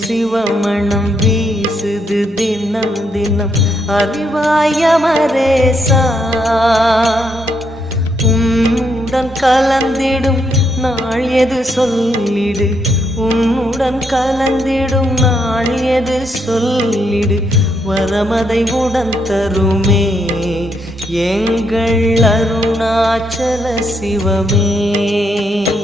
சிவமணம் வீசுது தினம் தினம் அறிவாயமரேசா. உன்னுடன் கலந்திடும் நாள் எது சொல்லிடு, உன்னுடன் கலந்திடும் நாள் எது சொல்லிடு. வரமதை உடன் தருமே எங்கள் அருணாச்சல சிவமே.